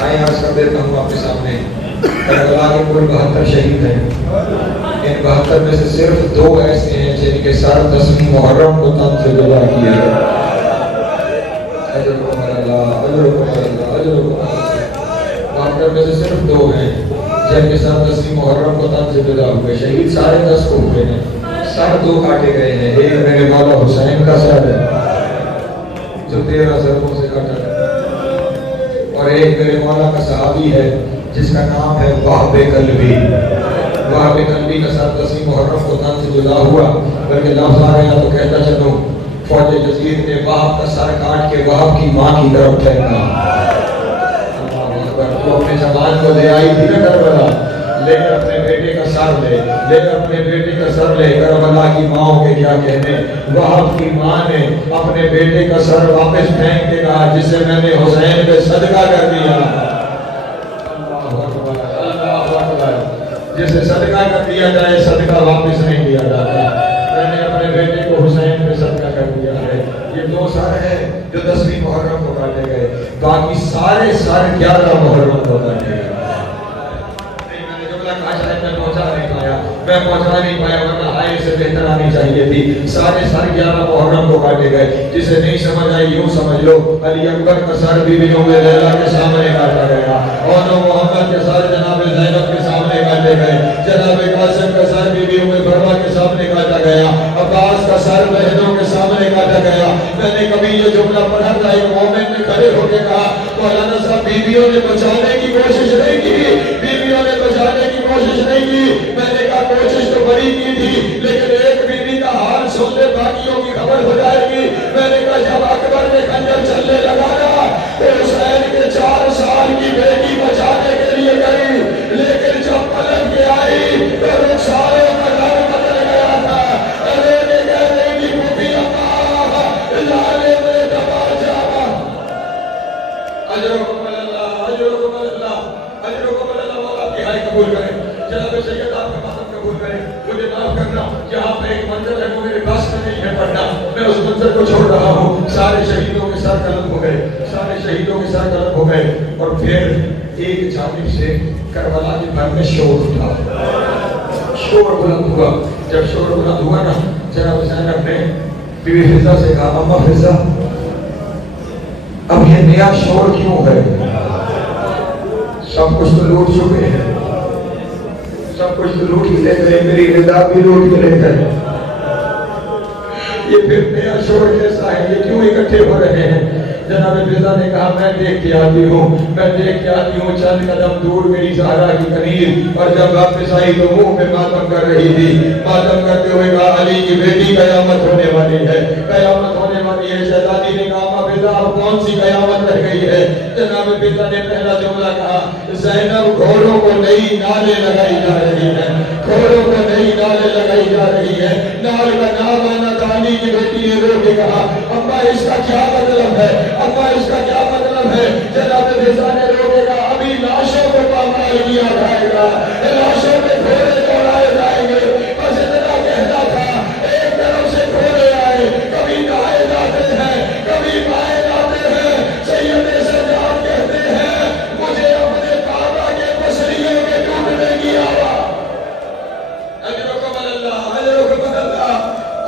آئیں عرض کر دیتا ہوں آپ کے سامنے, کربلا کے کل 72 شہید ہیں. ان 72 میں سے صرف 2 ایسے ہیں جن کے سر 10ویں محرم کو تن سے جدا کیے گئے. اجرکم اللہ, اجرکم اللہ, اجرکم اللہ. 72 میں سے صرف 2 ہیں جن کے سر 10ویں محرم کو تن سے جدا ہوئے. شہید سارے 10 کو ہوئے ہیں, سر 2 کاٹے گئے ہیں. ایک میرے مولا حسین کا سر ہے جو 13 ضربوں سے کاٹا گیا, اور ایک میرے مولا کا صحابی ہے جس کا نام ہے وہب قلبی. وہب قلبی کا سر 10ویں محرم کو تن سے جدا ہوا, بلکہ لفظ آ گیا تو کہتا چلوں فوج جزیر نے وہب کا سر کاٹ کے وہب کی ماں کی طرف پھینکا. تو اپنے زبان کو دے آئی تھی نا کربلا, لے کر اپنے بیٹے کا سر لے کر اپنے بیٹے کا سر لے کربلا کی ماں کے کیا کہنے. وہب کی ماں نے اپنے بیٹے کا سر واپس پھینک کے کہا جسے میں نے حسین پہ صدقہ کر دیا. جسے صدقہ کر دیا جائے صدقہ واپس نہیں دیا جاتا. میں نے سر ہیں جو 10ویں محرم کو کاٹے گئے، باقی سارے سر 11 محرم کو کاٹے گئے۔ میں نے جملہ کہا شاید میں پہنچا نہیں پایا ورنہ آئے سے بہتر آنی چاہیے تھی۔ سارے سر 11 محرم کو کاٹے گئے۔ جسے نہیں سمجھ آئی یوں سمجھ لو، علی اکبر کا سر بیویوں میں لیلا کے سامنے کاٹا گیا، اور محمد کے سر جناب زینب کے سامنے کاٹے گئے، جناب قاسم کا سر بیویوں میں فروا کے سامنے کاٹا گیا، عباس کا سر بہنوں کے سامنے کاٹا گیا۔ میں نے کبھی یہ جملہ پڑھا تھا، ایک مومن نے کھڑے ہو کے کہا مولانا صاحب بیویوں نے بچانے کی کوشش نہیں کی، بیویوں نے بچانے کی کوشش نہیں کی۔ میں نے کہا کوشش تو بڑی کی تھی، لیکن ایک بیوی کا حال سن لے باقیوں کی خبر ہو جائے گی۔ میں نے کہا جب اکبر نے خنجر چلنے لگایا تو حسین کے 4 سال کی بیٹی بچانے کے لیے گئی، لیکن جب پلٹ کے آئی تو رخساروں کا رنگ بدل گیا تھا۔ ارے کہہ رہی تھی پھوپھی اماں لانے میں دبا جاوا۔ اجرکم اللہ، اجرکم اللہ، اجرکم اللہ۔ مولا آپ کی ہائی قبول کریں، جناب سید آپ کا ماتم قبول کریں۔ مجھے معاف کرنا، یہاں پہ ایک منظر ہے وہ میرے پاس میں نہیں ہے پڑھنا، میں اس منظر کو چھوڑ رہا ہوں۔ سارے شہیدوں کے سر قلم ہو گئے، سارے شہیدوں کے سر قلم ہو گئے، اور پھر ایک جانب سے کربلا کے گھر میں شور اٹھا، شور بلند ہوا۔ جب شور بلند ہوا نا، جناب زینب نے بیوی فضا سے کہا اماں فضا اب یہ نیا شور کیوں ہے؟ سب کچھ تو لوٹ چکے ہیں، سب کچھ تو لوٹ کے لے گئے، میری رضا بھی لوٹ کے لے گئے، یہ پھر نیا شور کیسا ہے؟ یہ کیوں اکٹھے ہو رہے ہیں؟ جناب فضا نے کہا میں دیکھ کے آتی ہوں، میں دیکھ کے آتی ہوں۔ چند قدم دور میری زہرا کی کنیر، اور جب واپس آئی تو منہ پہ ماتم کر رہی تھی، ماتم کرتے ہوئے کہا علی کی بیٹی قیامت ہونے والی ہے، قیامت ہونے والی ہے۔ شہزادی نے کہا اماں فضا اب کون سی قیامت رہ گئی ہے؟ جناب فضا نے پہلا جملہ کہا زینب گھوڑوں کو نئی نالے لگائی جا رہی ہے، گھوڑوں کو نئی نالے لگائی جا رہی ہے۔ نال کا نام آنا تھا۔ علی کی بیٹی نے رو کے کہا اماں اس کا کیا مطلب ہے؟ اماں اس کا کیا مطلب ہے؟ جناب فضا نے رو کے کہا ابھی لاشوں کو پامال کیا جائے گا، لاشوں پہ گھوڑے دوڑائے جائیں گے۔ بس اتنا کہنا تھا، ایک طرف سے گھوڑے آئے، کبھی دائیں جاتے ہیں، کبھی بائیں جاتے ہیں۔ سید سجاد کہتے ہیں مجھے اپنے کعبہ کے پسلیوں میں ٹوٹنے کی آواز۔ اجرکم اللہ، اجرکم اللہ،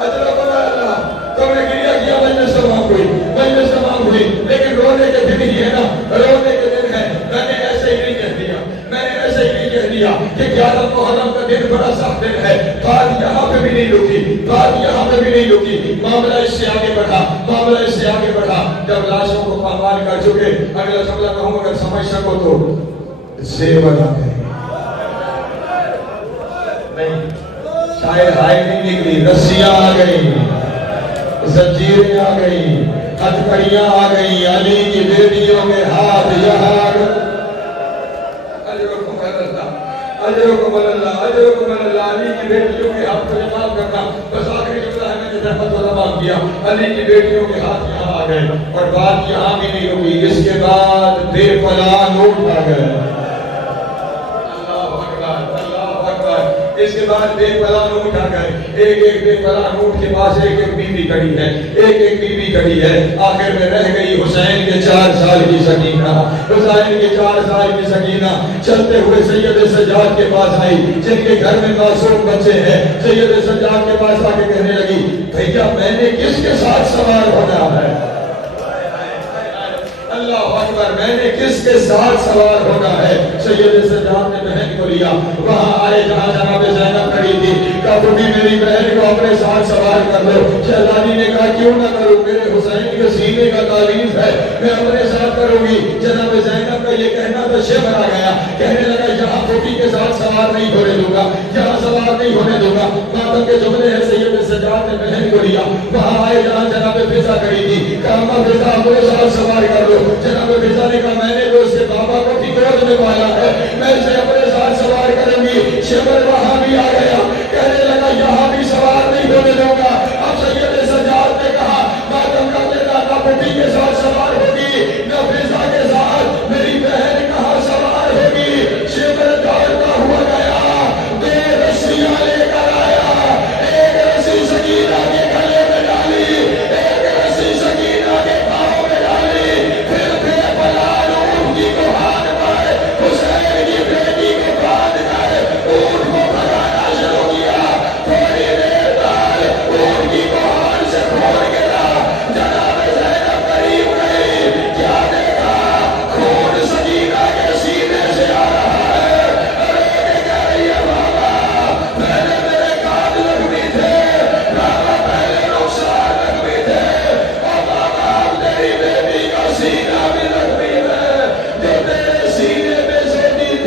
اجرکم اللہ۔ تم نے گریہ کیا، مجلس تمام ہوئی، مجلس تمام ہوئی، لیکن رونے کے دن ہی ہے نا، رونے کے دن ہے۔ میں نے ایسے ہی نہیں کہہ دیا، میں نے ایسے ہی نہیں کہہ دیا کہ 11 محرم کا دن بڑا سخت دن ہے۔ بات یہاں پہ بھی نہیں رکی، بات یہاں پہ بھی نہیں رکی، معاملہ اس سے آگے بڑھا، معاملہ اس سے آگے بڑھا۔ جب لاشوں کو پامال کر چکے، اگلا جملہ کہوں اگر سمجھ سکو تو زیور آ گئے، نہیں شاید ہائے نہیں نکلی، رسیاں آ گئی، زنجیریں آ گئی، ہتھکڑیاں آ گئی، علی کی بیٹیوں کے ہاتھ یہاں آ گئے۔ اجرکم اللہ، اجرکم اللہ، اجرکم اللہ۔ علی کی بیٹیوں کے ہاتھ کو معاف کرنا، بس آخری جملہ ہے میں نے رحمت والا معاف کیا۔ علی کی بیٹیوں کے ہاتھ یہاں آ گئے، اور بات یہاں بھی نہیں رکی، اس کے بعد بے پناہ لوٹ آ گئے۔ اس کے بعد بے پناہ نوٹ آ گئے، ایک ایک بے پناہ نوٹ کے پاس ایک ایک بیوی کھڑی ہے، ایک ایک بیوی کھڑی ہے۔ آخر میں رہ گئی حسین کے 4 سال کی سکینہ، حسین کے 4 سال کی سکینہ چلتے ہوئے سید سجاد کے پاس آئی، جن کے گھر میں معصوم بچے ہیں۔ سید سجاد کے پاس آ کے کہنے لگی بھیا میں نے کس کے ساتھ سوار ہونا ہے؟ اللہ اکبر، میں نے کس کے ساتھ سوار ہونا ہے؟ سید سجاد نے بہن کو لیا، وہاں آئے جہاں جناب زینب کھڑی تھی، کہا تمہیں میری بہن کو اپنے ساتھ سوار کر لو۔ شہزادی نے کہا کیوں نہ کروں، میرے حسین کے سینے کا تعریف ہے، میں اپنے ساتھ کروں گی۔ جناب زینب کا یہ کہنا تو شبر آ گیا، کہنے لگا یہاں پھوپھی کے ساتھ سوار نہیں ہونے دوں گا، یہاں سوار نہیں ہونے دوں گا۔ ماتم کے جملے ہیں، سید سجاد نے بہن کو لیا، وہاں آئے جہاں جناب فضا کھڑی تھی، کہا اماں فضا اپنے ساتھ سوار کر لو۔ جناب فضا نے کہا میں نے تو اس کے بابا کو بھی گود میں پالا ہے، میں اسے اپنے ساتھ سوار کروں گی۔ شبر وہاں بھی آ گیا، کہنے لگا یہاں بھی سوار نہیں ہونے دوں گا۔ اب سید سجاد نے کہا ماتم کا دینا نہ پھوپھی کے ساتھ سوار ہوگی نہ فضا کے ساتھ، میری بہن کہاں سوار ہوگی؟ شبر دوڑتا ہوا گیا، 2 رسیاں لے کر آیا، ایک رسی سکینہ کے گلے میں ڈالی، ایک رسی سکینہ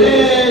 آمین